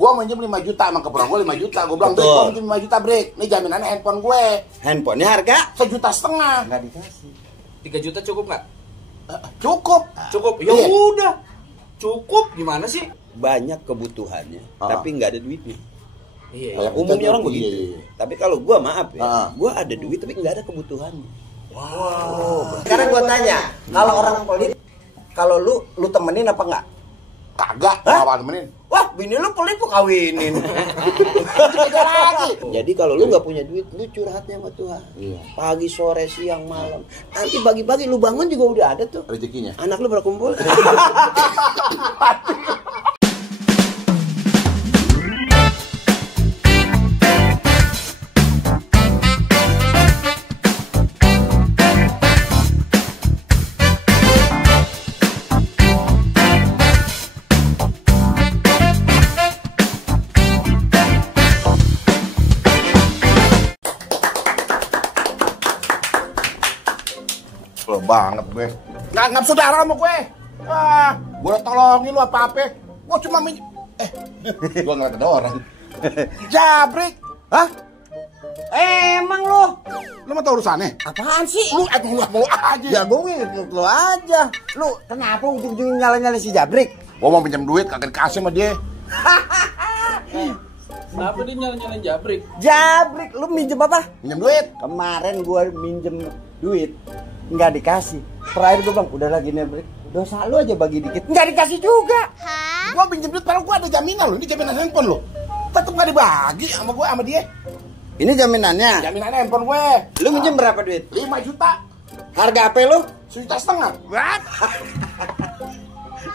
Gua minjem 5 juta sama keperluan gua 5 juta. Gua bilang, "Gua minjem 5 juta, Brek. Nih jaminannya handphone gue." Handphonenya harga 1,5 juta. nggak dikasih. 3 juta cukup nggak? Cukup. Cukup. Ya udah. Cukup gimana sih? Banyak kebutuhannya, tapi nggak ada duitnya. Iya. Umumnya orang begitu. Tapi kalau gua maaf ya, gua ada duit tapi nggak ada kebutuhannya. Wow. Sekarang gua tanya, kalau orang pelit, kalau lu temenin apa enggak? Kagak, apa temenin. Wah, bini lu pelit gua kawinin. Kerja lagi. Jadi kalau lu nggak punya duit, lu curhatnya sama Tuhan. Pagi, sore, siang, malam. Nanti pagi-pagi lu bangun juga udah ada tuh Rezekinya. anak lu berkumpul. Banget gue. Nganggap saudara sama gue. Gue udah tolongin lu apa-apa. Gue cuma gue ngeliat ada orang. Jabrik. Hah? Emang lu mau tau urusannya? apaan sih? Lu mau aja. Ya gue ngikut lu aja. Lu kenapa ujung-ujungnya nyala-nyala si Jabrik? Gue mau pinjam duit, kagak dikasih sama dia. Kenapa dia nyala-nyalain Jabrik? Jabrik, lu minjem apa? Pinjam duit. Kemarin gue minjem duit, nggak dikasih. Terakhir gue bilang, udah lagi nih Brik, dosa lu aja bagi dikit, nggak dikasih juga. Gue pinjam duit, padahal gue ada jaminan lo. Ini jaminan handphone lo. Tetep gak dibagi sama gue sama dia. Ini jaminannya. Jaminannya handphone gue. Lu minjem berapa duit? 5 juta. Harga HP lu? 1,5 juta. What?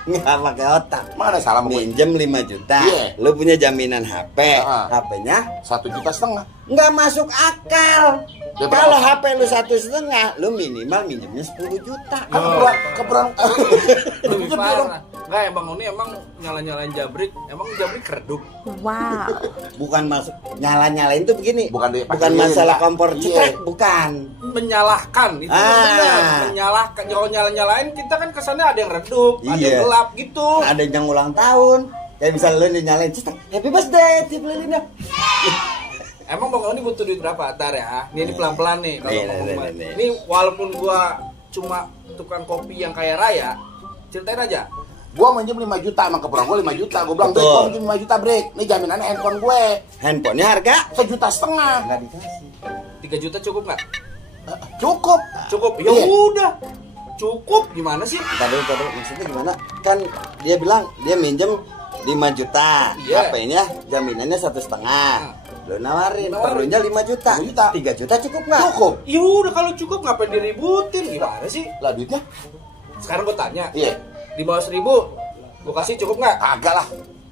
Nggak pakai otak. Mana salah sama gue? Minjem 5 juta. Iya. Lu punya jaminan HP. HP-nya 1,5 juta. nggak masuk akal. Ya, Kalau HP lu 1,5, lu minimal minjemnya 10 juta. Keberang. Lebih parah. Enggak, emang ini emang nyala-nyalain Jabrik. Emang Jabrik redup. Wow. Bukan masuk nyala-nyalain tuh begini. Bukan masalah kompor Iya. cekrek, bukan. Menyalahkan itu benar. Menyalahkan. Kalau nyala-nyalain kita kan kesannya ada yang redup, ada yang gelap gitu. Ada yang ulang tahun. Kayak misalnya lu nyalain, happy birthday, tip lilinnya. Emang Bang Oni butuh duit berapa? Ntar ya. Ini pelan-pelan nih kalau ngomong. nih. Ini walaupun gua cuma tukang kopi yang kaya raya, ceritain aja. Gue minjem 5 juta sama keperluan gue 5 juta. Gue bilang, "Brek, gue minjem 5 juta, Brek. Nih jaminannya handphone gue." Handphonenya harga 1,5 juta. nggak dikasih. 3 juta cukup nggak? Cukup. Cukup. Ya udah. Cukup gimana sih? Tadi maksudnya gimana? Kan dia bilang dia minjem 5 juta. Iya. HP-nya jaminannya 1,5. Lu nawarin, perlunya 5 juta. 3 juta cukup nggak? Cukup. Ya udah kalau cukup ngapain diributin? Gimana sih? Lah duitnya? Sekarang gue tanya. Iya. Di bawah 1.000 gue kasih cukup nggak? Kagak lah.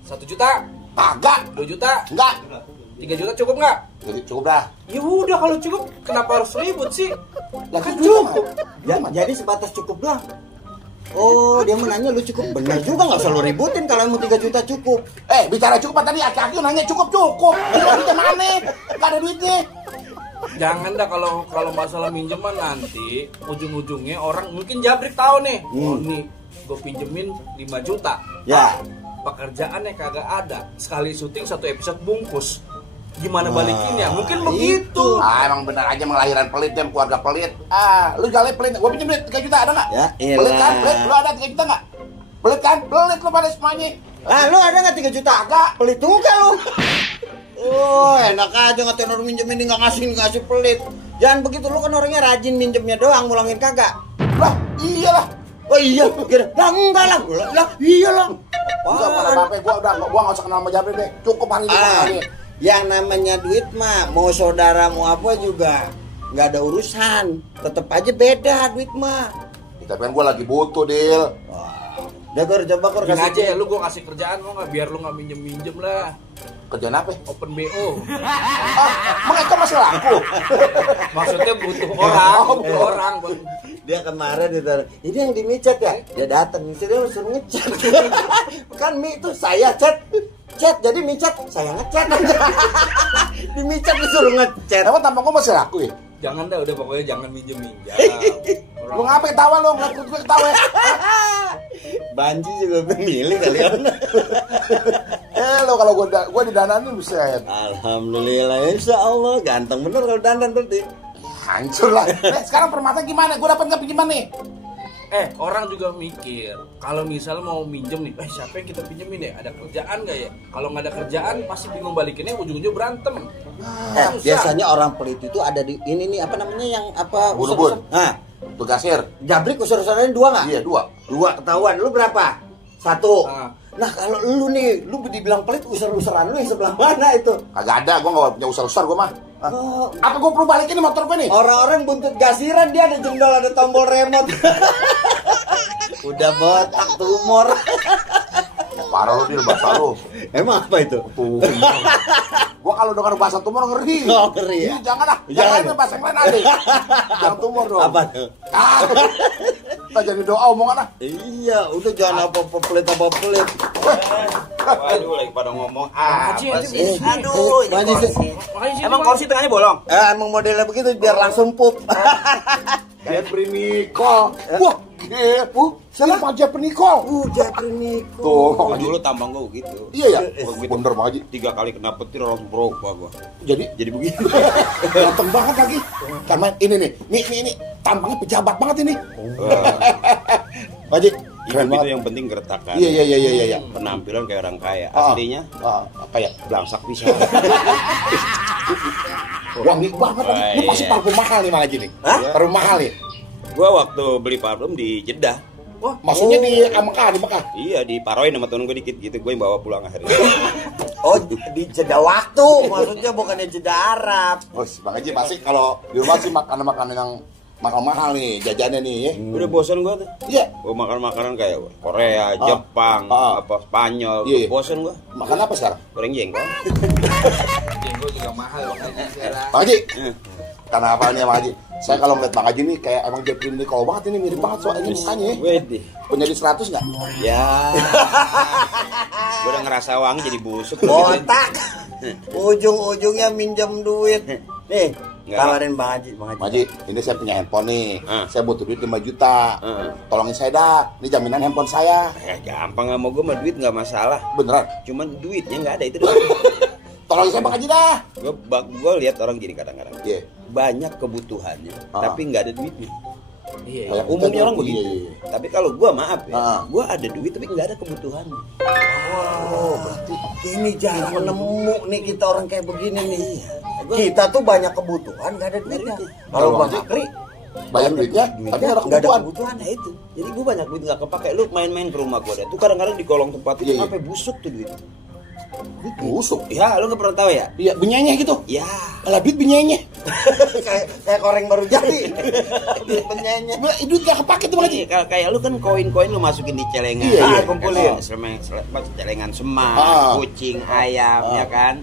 1 juta? Kagak. 2 juta? Enggak. 3 juta cukup nggak? Jadi cukup dah. Ya udah kalau cukup kenapa harus ribut sih? Lah Kan cukup. cukup. Ya, jadi sebatas cukup doang. Oh, dia mau nanya lu cukup. Bener juga, nggak usah lu ributin kalau mau 3 juta cukup. Bicara cukup tadi aki-aki nanya cukup. Duitnya mana? Gak ada duitnya. Jangan dah kalau masalah minjeman nanti ujung-ujungnya orang mungkin Jabrik tahu nih. Oh nih gue pinjemin 5 juta. Ya. Pekerjaannya kagak ada. Sekali syuting 1 episode bungkus. Gimana balikinnya? Mungkin begitu. Emang benar aja melahiran pelit dan keluarga pelit. Lu jalan pelit. Gua pinjem duit 3 juta ada nggak? Ya, pelit kan? elah. Pelit. Lu ada 3 juta nggak? Pelit kan? Pelit lu pada semuanya. Lu ada nggak 3 juta? Agak. Pelit juga lu. Oh, enak aja ngatain orang minjem ini nggak ngasih pelit. Jangan begitu, lu kan orangnya rajin minjemnya doang, ngulangin kagak. Lah, iyalah. Oh iya, kira. Lah enggak lah. Lah iyalah. Enggak apa-apa, gua nggak usah kenal sama Jabrik deh. Cukup hari ini hari. Yang namanya duit mah mau saudara mau apa juga nggak ada urusan. Tetep aja beda duit mah. Tapi kan gua lagi butuh, Dil. Udah coba Gini aja ya lu gue kasih kerjaan mau nggak biar lu nggak minjem lah. Kerjaan apa? Open BO. Mereka masih laku. Maksudnya butuh orang, Dia kemarin ini yang dimicet ya. Dia datang dia suruh ngecat. Kan Mi itu saya chat jadi micet saya ngecat. Dimicet disuruh ngecat. Apa tampang gua masih laku ya? Jangan dah udah pokoknya jangan minjem. Lu ngapa ketawa lu? Ngeliat gue ketawa. Banji juga pemilih kali ya. Lo kalau gua didananin buset. Alhamdulillah, insya Allah ganteng bener kalau dandan berarti. Hancur lah. Sekarang permata gimana? Gua dapat nggak pinjaman nih? Orang juga mikir kalau misal mau minjem nih, siapa yang kita pinjemin ya? Ada kerjaan nggak ya? Kalau nggak ada kerjaan pasti bingung balikinnya, ujung-ujung berantem. Susah. Biasanya orang pelit itu ada di ini nih apa namanya yang apa Bun-bun. Nah, Tuh kasir. jabrik usur-usurannya 2 nggak? Iya 2. 2 ketahuan. Lu berapa? 1. Ah. Nah kalau lu nih, lu dibilang pelit usur-usuran lu yang sebelah mana itu? Kagak ada, gua nggak punya usar-usar gua mah. Oh, Apa gua perlu balikin nih motor gua nih? orang-orang buntut gasiran dia ada jendol ada tombol remote. Udah botak tumor. Parah lu, Dil, bahasa lu. Emang apa itu? Tuh. Gua kalau dengar bahasa tumor ngeri. Oh, ngeri ya? Ih, jangan lah. Jangan. Jangan bahasa yang lain ada. Jangan tumor dong. Apa tuh? Kita jadi doa omongan lah. Iya, udah jangan apa-apa pelit. Waduh, lagi pada ngomong Haji, apa Haji, sih? Aduh, ini kursi. Emang kursi tengahnya bolong? Emang modelnya begitu biar langsung pup. Jeffrey Nicole. Wah, siapa Pak Jeffrey Nicole? Jeffrey Nicole. Tuh, Gua dulu tambang gua begitu. iya ya. Gua begitu. Bener Pak Haji. 3 kali kena petir langsung berubah gua. Jadi begitu. ganteng banget lagi. Karena ini nih, ini tampangnya pejabat banget ini. Pak Haji, keren Hidup itu banget. yang penting gertakan. Iya. Penampilan kayak orang kaya. Ah. Aslinya Apa ya? belangsak bisa. Wangi banget lagi. Ini pasti Iya. parfum mahal nih Pak Haji nih. Parfum mahal nih. Gua waktu beli parfum di Jeddah. Wah, maksudnya di Mekah. Iya, diparoin sama temen gue dikit gitu. Gue yang bawa pulang akhirnya. Oh, di jeda waktu, maksudnya bukannya jeda Arab. Oh, Bang Haji pasti kalau di rumah sih makanan yang mahal-mahal nih jajannya nih ya. Udah bosan gua tuh. Iya. Gua makan makanan kayak Korea, Jepang, apa Spanyol. Iya. Bosan gua. Makan apa sekarang? Goreng jengkol. Jengkol juga mahal makanya sekarang. Bang Haji. Eh. Karena apanya Bang Haji? Saya kalau ngeliat Bang Haji nih kayak emang Jeffrey Nicole banget ini, mirip banget soalnya mukanya ya. Wedih. Punya di 100 nggak? Ya. Gua udah ngerasa wangi jadi busuk. Botak. Ujung-ujungnya minjem duit. Nih, Enggak. tawarin Bang Haji. Bang Haji, ini saya punya handphone nih. Saya butuh duit 5 juta. Tolongin saya dah. Ini jaminan handphone saya. Gampang sama gua mah duit nggak masalah. Beneran. Cuman duitnya nggak ada itu doang. Tolongin saya Bang Haji dah. Gua lihat orang gini kadang-kadang. Iya. Banyak kebutuhannya, tapi nggak ada duitnya. Iya. Kayak Umumnya kita orang tuh, begitu. iya. Tapi kalau gua maaf ya, Ah. gua ada duit tapi nggak ada kebutuhannya. Oh, berarti ini jarang nemu nih kita orang kayak begini nih. Kita tuh banyak kebutuhan, nggak ada duitnya. Kalau Bang Akri, Banyak duitnya, tapi nggak ada nggak ada kebutuhan. kebutuhan. Nah itu, jadi gua banyak duit nggak kepake. Lu main-main ke rumah gua deh. Tuh kadang-kadang di kolong tempat itu Iya, iya. sampai busuk tuh duit. Busuk. Ya, lu nggak pernah tahu ya? Iya, benyenyeh gitu. Ya, Alah duit benyenyeh. kayak koreng baru jadi. Penyanyi. Duit nggak kepake tuh Bang Haji. kayak lu kan koin-koin lu masukin di celengan. Iya, iya. Kumpulin. Celengan semang, Ah. kucing, ayam, ya kan?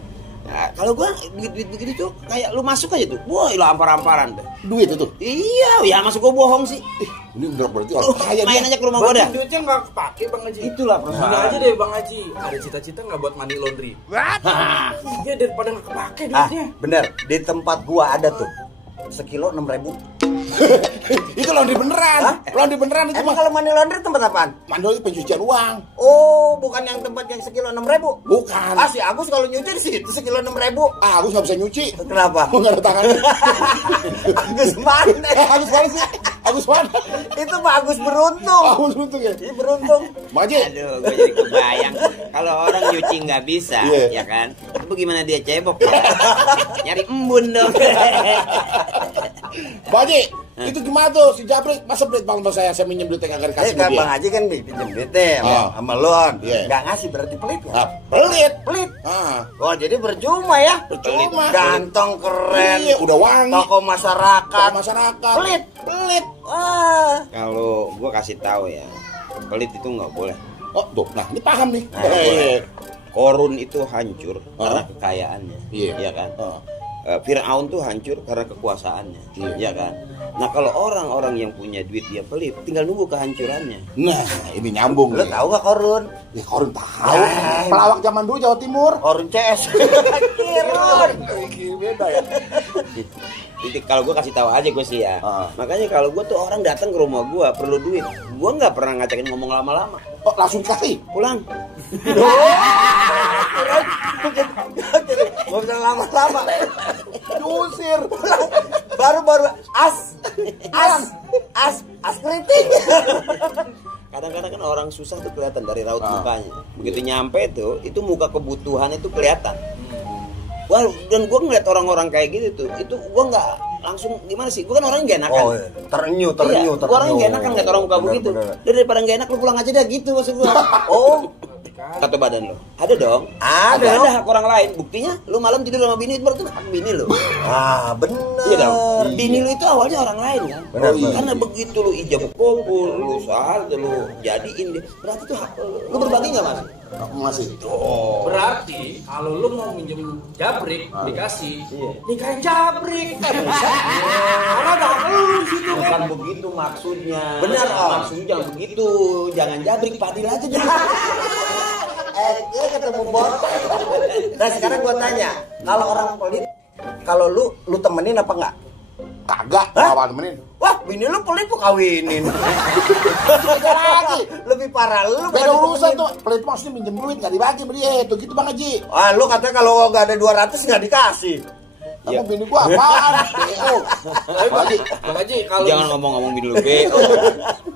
Nah, kalau gua duit-duit begitu tuh kayak lu masuk aja tuh. Wah, lu ampar-amparan tuh. Duit itu. Iya, ya masuk gua bohong sih. Ini bener berarti Lu orang kaya main dia. aja ke rumah gua dah. Berarti duitnya nggak kepake Bang Haji. Itulah Gini perusahaan. aja deh Bang Haji. Ada cita-cita nggak buat money laundry? Iya daripada nggak kepake duitnya. Bener, di tempat gua ada tuh. Sekilo 6.000. Itu laundry beneran. Hah? Laundry beneran itu Emang mah. kalau money laundry tempat apaan? Mandor itu pencucian uang. Oh, bukan yang tempat yang sekilo 6.000. Bukan. Ah, si Agus kalau nyuci di situ sekilo 6.000. Agus nggak bisa nyuci. Kenapa? Nggak ada tangannya. Agus mana? Agus mana sih? Agus mana? Itu Pak Agus beruntung. Agus untung ya. Iya beruntung. Bang Haji. Aduh, gue jadi kebayang kalau orang nyuci nggak bisa, Iya. ya kan? Itu gimana dia cebok? Ya? Nyari embun dong. Bang Haji, itu gimana tuh si Jabrik masa pelit bang sama saya minjem duitnya kagak dikasih Kan sama Bang dia. Haji kan pinjem duitnya Ah. sama Lon. Iya. Nggak ngasih berarti pelit ya? Ah, pelit. Pelit. Ah, Oh, jadi percuma ya? percuma. Ganteng, keren. Iya, udah wangi. Tokoh masyarakat. Tokoh masyarakat. Pelit. Pelit. Ah. Kalau gue kasih tahu ya, pelit itu nggak boleh. Oh, tuh. Nah, ini paham nih. Nah, boleh. Korun itu hancur Ah. karena kekayaannya, Iya. ya kan? Ah. Fir'aun tuh hancur karena kekuasaannya, Iya. ya kan? Nah kalau orang-orang yang punya duit dia pelit, tinggal nunggu kehancurannya. Nah, ini nyambung Lu nih. tahu gak Korun? Ya, Korun tahu. Pelawak zaman dulu Jawa Timur. Korun CS. Kirun. Beda ya. Jadi kalau gue kasih tahu aja gue sih ya. Ah. Makanya kalau gue tuh orang datang ke rumah gue perlu duit, gue nggak pernah ngajakin ngomong lama-lama. Oh, langsung kasih. Pulang. Gak bisa lama-lama. Diusir. Baru as keriting. Kadang-kadang kan orang susah tuh kelihatan dari raut mukanya. Begitu nyampe tuh, itu muka kebutuhan itu kelihatan. Wah, dan gue ngeliat orang-orang kayak gitu tuh, itu gue nggak langsung gimana sih? Gue kan orang gak enakan. Oh, terenyuh. Gue orang gak enakan ngeliat orang muka begitu. Daripada gak enak lu pulang aja dah gitu maksud gue. Oh, kata badan lo. Ada dong. Ada hak orang lain. Buktinya lu malam tidur sama bini itu berarti hak bini lo. Ah, bener. Iya dong. Bini lu itu awalnya orang lain kan. Bener. Karena begitu lu ijab kabul, lu soal lu jadiin dia. Berarti itu hak lu berbagi nggak mas? Masih. Berarti kalau lu mau minjem jabrik dikasih, nikahin jabrik. Karena ada hak lu di situ. Bukan begitu maksudnya. Benar, Om. Maksudnya jangan begitu. Jangan jabrik, Padil aja deh. Dia ketemu bot. Nah sekarang gua tanya, kalau orang pelit, kalau lu temenin apa enggak? Kagak, Hah? apa temenin? Wah, bini lu pelit lu kawinin. Beda lagi, lebih parah lu. Beda bukan urusan ditemenin. tuh, pelit maksudnya minjem duit nggak dibagi sama dia, itu gitu Bang Haji. Ah, lu katanya kalau nggak ada 200 nggak dikasih. Kamu bini gua apaan? Bang Haji, kalau Jangan ngomong-ngomong bini lu bego.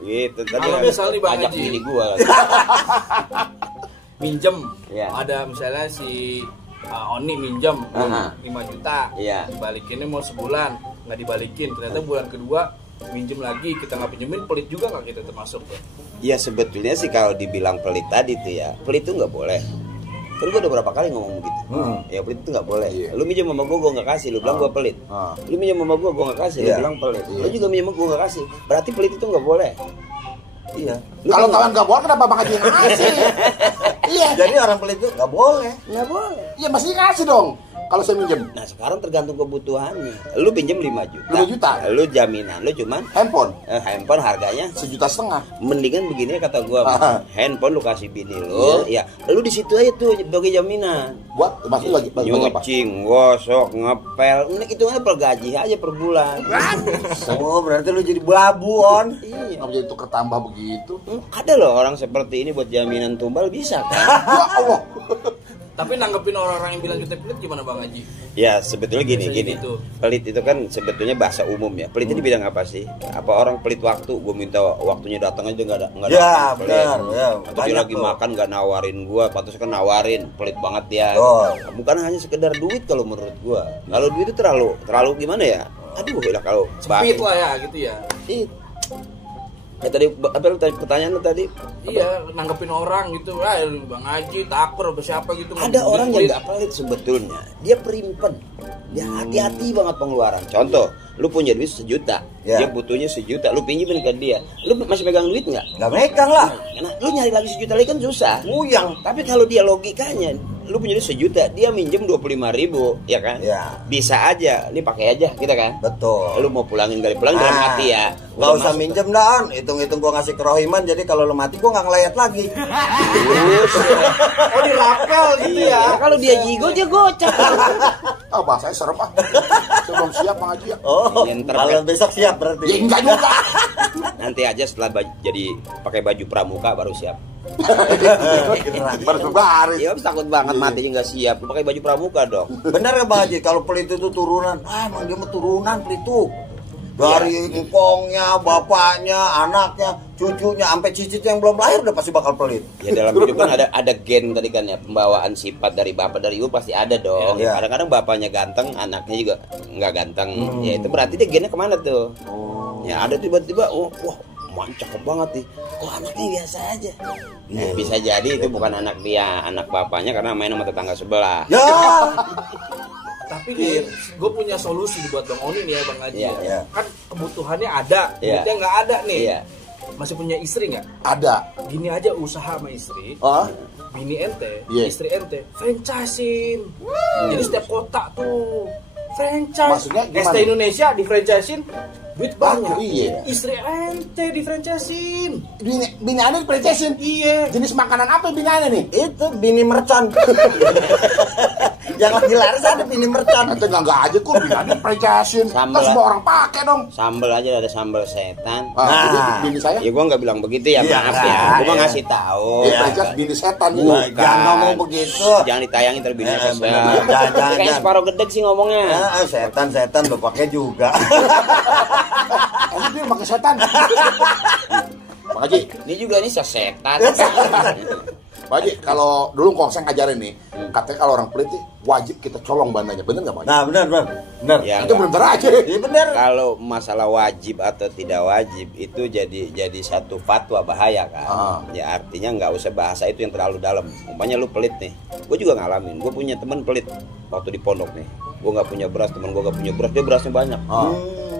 Gitu. Tadi Kalau misal nih, Bang ajak Haji. bini gua. minjem, Iya. ada misalnya si Oni minjem Aha. 5 juta, Iya. dibalikinnya mau sebulan, nggak dibalikin, ternyata bulan kedua minjem lagi, kita nggak pinjemin, pelit juga nggak kita termasuk tuh? Ya sebetulnya sih kalau dibilang pelit tadi tuh ya, pelit itu nggak boleh. Kan gue udah berapa kali ngomong gitu. Ya pelit itu nggak boleh. Iya. Lu minjem sama gue nggak kasih, lu bilang gue pelit. Lu minjem sama gue nggak kasih, lu Iya. bilang pelit. Lu juga minjem sama gue nggak kasih, berarti pelit itu nggak boleh. Iya. Lu Kalau kan kawan gak boleh, kenapa Bang Haji ngasih? Iya, Jadi orang pelit itu nggak boleh. nggak boleh. iya mesti ngasih dong. Kalau saya minjem Nah sekarang tergantung kebutuhannya. Lu pinjam 5 juta. 5 juta. Lu jaminan lu cuman handphone handphone harganya 1,5 juta. mendingan begini kata gua, handphone lu kasih bini lu, ya lu di situ aja tuh sebagai jaminan. Buat maksud lagi bagi apa? Nyuci, gosok, ngepel, ini hitungannya per gaji aja per bulan. Oh, berarti lu jadi babu, On. Iya. Nggak jadi tukar tambah begitu? Ada loh orang seperti ini buat jaminan tumbal bisa kan? Ya Allah. Tapi nanggepin orang-orang yang bilang kita pelit gimana Bang Haji? Ya sebetulnya gini. Biasanya gitu. Pelit itu kan sebetulnya bahasa umum ya. Pelit itu bidang apa sih? Apa orang pelit waktu? Gue minta waktunya datang aja nggak Ya, datang. Pelit. benar, ya. Atau dia Banyak lagi tuh. makan nggak nawarin gue, patutnya kan nawarin. Pelit banget dia. Oh. Bukan hanya sekedar duit kalau menurut gue. Kalau duit itu terlalu gimana ya? Aduh, udah kalau Speed lah ya gitu ya. Ih. Ya tadi apa lu pertanyaan lu tadi? Iya, nanggepin orang gitu. Bang Haji takut apa siapa gitu. Ada ngomongin orang yang pelit. nggak pelit sebetulnya. Dia perimpen. Dia hati-hati banget pengeluaran. Contoh, lu punya duit 1 juta, Ya. dia butuhnya 1 juta, lu pinjemin ke dia. Lu masih pegang duit nggak? Nggak megang lah. Nah, lu nyari lagi 1 juta lagi kan susah. Nguyang. Tapi kalau dia logikanya, lu punya duit 1 juta, dia minjem 25.000, ya kan? Ya. Bisa aja, ini pakai aja, kita kan? Betul. Lu mau pulangin kali pulang dalam hati ya. Nggak usah minjem dah, On. Hitung-hitung gua ngasih kerohiman, jadi kalau lu mati gua nggak ngelayat lagi. Oh dirapel gitu ya. Iya, kalau dia jigo dia gocap. Ah bahasanya serem ah. Saya belum siap Bang Haji ya. Oh, Iya, ntar kalau kan. besok siap Ya berarti. enggak juga. Nanti aja setelah jadi pakai baju pramuka baru siap. Baris berbaris. Iya, takut banget matinya nggak siap. Lu pakai baju pramuka dong. Benar ya Bang Haji, kalau pelit itu turunan. Ah, emang dia mah turunan pelit itu. Dari engkongnya, bapaknya, anaknya, cucunya, sampai cicitnya yang belum lahir udah pasti bakal pelit. Ya dalam hidup kan ada gen tadi kan ya, pembawaan sifat dari bapak dari ibu pasti ada dong. Iya. Kadang-kadang bapaknya ganteng, anaknya juga nggak ganteng. Ya itu berarti dia gennya kemana tuh? Ya ada tiba-tiba, wah cakep banget nih. Kok anaknya biasa aja? Nah, bisa jadi itu bukan anak dia, anak bapaknya karena main sama tetangga sebelah. Ya. Tapi gue punya solusi buat Bang Oni nih ya Bang Haji. Iya, iya. Kan kebutuhannya ada, Iya. duitnya nggak ada nih. Iya. Masih punya istri nggak? Ada. Gini aja usaha sama istri. Oh, Bini ente, Iya. istri ente, franchisein. Jadi setiap kota tuh franchise. Maksudnya gimana? ST Indonesia di franchisein, duit banyak. Iya. Istri ente di franchisein. Bini Anda dipercesin. Iya. Jenis makanan apa bini Anda nih? itu bini mercon. Yang lagi laris ada bini mercon. Nanti enggak aja kok bilangnya franchisein. Sambal. Terus semua orang pakai dong. Sambal aja ada sambal setan. Jadi bini saya. Ya gua nggak bilang begitu ya, Iya, maaf ya. Gua mah iya. ngasih tahu. Franchise bini setan gitu. Bukan. Jangan ngomong begitu. Jangan ditayangin terbitnya kesel. Jangan. Kayaknya separuh gedek sih ngomongnya. Setan lo pakai juga. Emang dia pakai setan. Pak Haji, Ini juga nih setan. Pak Haji, kalau dulu kok saya ngajarin nih, katanya kalau orang pelit nih wajib kita colong bandanya, bener nggak Pak Haji? Nah, benar. Ya, Itu enggak. bener aja. Iya benar. Kalau masalah wajib atau tidak wajib itu jadi satu fatwa bahaya kan. Ya artinya nggak usah bahasa itu yang terlalu dalam. Umpamanya lu pelit nih, gue juga ngalamin. Gue punya teman pelit waktu di pondok nih. Gue nggak punya beras, teman gue nggak punya beras, dia berasnya banyak.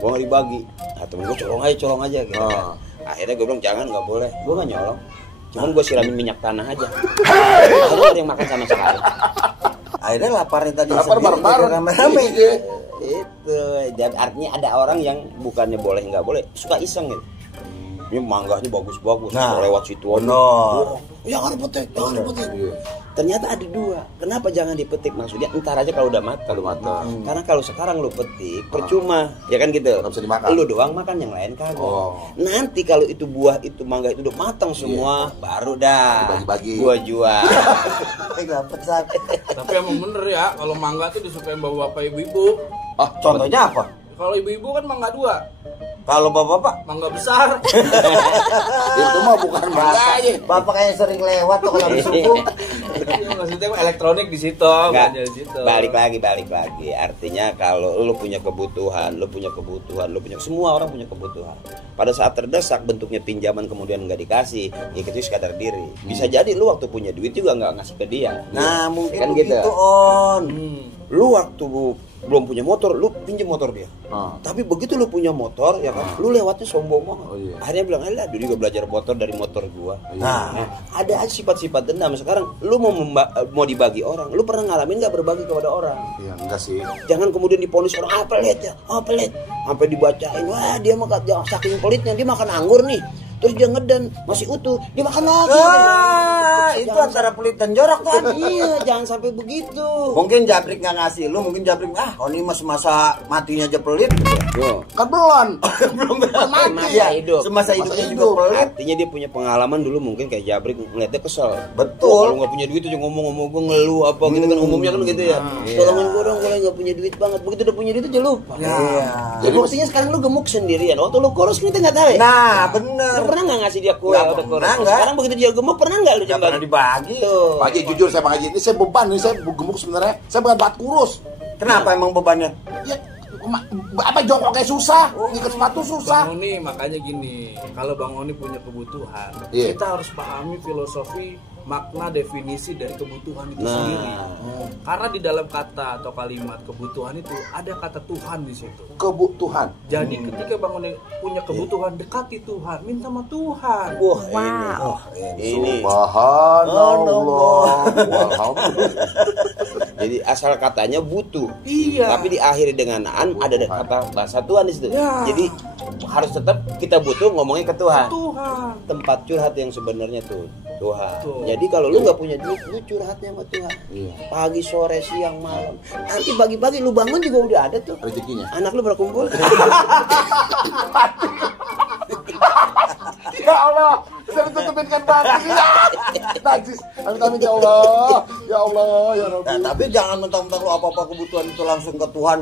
Gue nggak dibagi. Nah, temen gue colong aja gitu kan. Akhirnya gue bilang jangan, nggak boleh. Gue nggak nyolong. Cuman gue siramin minyak tanah aja. Lalu ada yang makan sama sekali. Akhirnya laparnya tadi Lapar sendiri bareng-bareng. jadi rame-rame. Iya. Itu jadi artinya ada orang yang bukannya boleh nggak boleh, suka iseng gitu. Ini mangganya bagus-bagus, Nah, lewat situ aja. bener. Jangan dipetik, jangan dipetik. Ternyata ada dua. Kenapa jangan dipetik? Maksudnya entar aja kalau udah matang. Karena kalau sekarang lu petik percuma, ya kan gitu. Nggak bisa dimakan. Lu doang makan, yang lain kagak. Nanti kalau itu buah itu mangga itu udah matang semua, baru dah Dibagi-bagi. gua jual. Dapet sak. Tapi emang bener ya, kalau mangga tuh disukain bapak-bapak ibu-ibu. Contohnya apa? Kalau ibu-ibu kan mangga 2, Kalau bapak-bapak, mangga besar. Itu mah bukan mangganya. bapak kayak sering lewat tuh kalau habis subuh. Ya, maksudnya elektronik di situ, Nggak, belanja di situ. balik lagi. Artinya kalau lu punya kebutuhan, semua orang punya kebutuhan. Pada saat terdesak bentuknya pinjaman kemudian nggak dikasih, ya itu sekadar diri. Bisa jadi lu waktu punya duit juga nggak ngasih ke dia. Nah, mungkin Kan begitu gitu. on. Lu waktu belum punya motor, lu pinjam motor dia. Tapi begitu lu punya motor, ya kan, lu lewatnya sombong banget. Akhirnya bilang, alah, dulu juga belajar motor dari motor gua. Nah, ada aja sifat-sifat dendam. Sekarang lu mau dibagi orang, lu pernah ngalamin nggak berbagi kepada orang? Iya, enggak sih. Jangan kemudian diponis orang, pelit ya, pelit. Sampai dibacain, wah dia makan, saking pelitnya dia makan anggur nih. Terus dia ngeden, masih utuh, dia makan lagi. Itu antara pelit dan jorok kan. Iya, jangan sampai begitu. Mungkin Jabrik nggak ngasih lu, mungkin Jabrik ini mas masa matinya aja pelit. Yo. Kan belum. Belum Mati ya. hidup. Semasa hidupnya juga pelit. Artinya dia punya pengalaman dulu mungkin kayak Jabrik ngeliatnya kesel. Betul. Kalau nggak punya duit aja ngomong-ngomong gue ngeluh apa gitu kan umumnya kan gitu ya. Tolongin gue dong, gue nggak punya duit banget. Begitu udah punya duit aja lupa. Iya. Jadi buktinya sekarang lu gemuk sendirian. Waktu lu kurus kita nggak tahu ya. Nah, bener. Lu pernah nggak ngasih dia kue Nggak waktu kurus? pernah, nggak. Sekarang begitu dia gemuk pernah nggak lu Nggak pernah dibagi. Tuh. Pak Haji jujur saya Pak Haji, ini saya beban nih, saya gemuk sebenarnya. Saya bukan bat kurus. Kenapa emang bebannya? Ya apa jongkoknya susah, ngikat sepatu susah. Bang Oni makanya gini, kalau Bang Oni punya kebutuhan, Iya. kita harus pahami filosofi, makna, definisi dari kebutuhan itu sendiri. Karena di dalam kata atau kalimat kebutuhan itu ada kata Tuhan di situ. Kebutuhan. Jadi ketika Bang Oni punya kebutuhan, dekati Tuhan, minta sama Tuhan. Wah, ini. Subhanallah. Walhamdulillah. Jadi asal katanya butuh. Iya. Tapi diakhiri dengan an ada kata bahasa Tuhan di situ. Ya. Jadi harus tetap kita butuh ngomongnya ke Tuhan. Tuhan. Tempat curhat yang sebenarnya tuh Tuhan. Tuh. Jadi kalau lu nggak punya duit, lu curhatnya sama Tuhan. Pagi, sore, siang, malam. Nanti pagi-pagi lu bangun juga udah ada tuh. Rezekinya. Anak lu berkumpul. Ya Allah, saya tutupin kan batu. Najis. Amin ya Allah. Ya Allah, ya Rabbi. Nah, tapi jangan mentang-mentang lu apa-apa kebutuhan itu langsung ke Tuhan.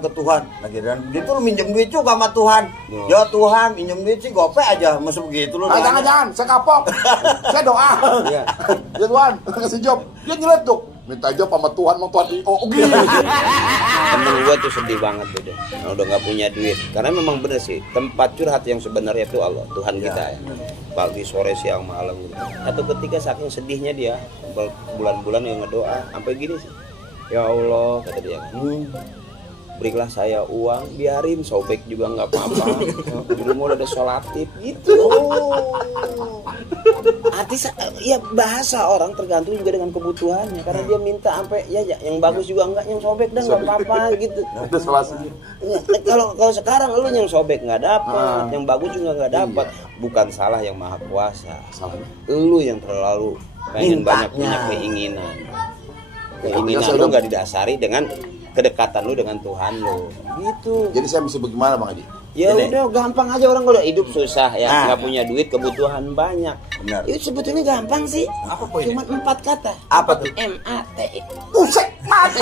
Nah, dan begitu lu minjem duit juga sama Tuhan. Ya Tuhan, minjem duit sih gope aja, masa begitu lu. Jangan, saya kapok. Saya doa. Iya. Ya Tuhan, kasih job. Dia nyeletuk. Minta job sama Tuhan, mau Tuhan gitu. Temen gua tuh sedih banget tuh deh. Udah nggak punya duit. Karena memang bener sih, tempat curhat yang sebenarnya itu Allah, Tuhan kita ya. Pagi, sore, siang, malam gitu. Atau ketika saking sedihnya dia bulan-bulan yang ngedoa sampai gini sih. Ya Allah, kata dia. Berilah saya uang, biarin sobek juga nggak apa-apa. Di rumah udah ada sholatif gitu. Arti ya bahasa orang tergantung juga dengan kebutuhannya. Karena dia minta sampai ya yang bagus juga enggak, yang sobek dan nggak apa-apa gitu. Itu selasa. Kalau sekarang lu yang sobek nggak dapat, yang bagus juga nggak dapat. Bukan salah yang maha kuasa. Salahnya. Lu yang terlalu pengen banyak Mintanya. punya keinginan. Keinginan lu nggak didasari dengan kedekatan lu dengan Tuhan lu. Gitu. Jadi saya mesti bagaimana Bang Haji? Ya Jadi, udah gampang aja orang kalau hidup susah ya, Nah. nggak punya duit, kebutuhan banyak. Benar. Itu sebetulnya gampang sih. Apa poinnya? Cuma 4 kata. Apa tuh? MAT. Buset, mati.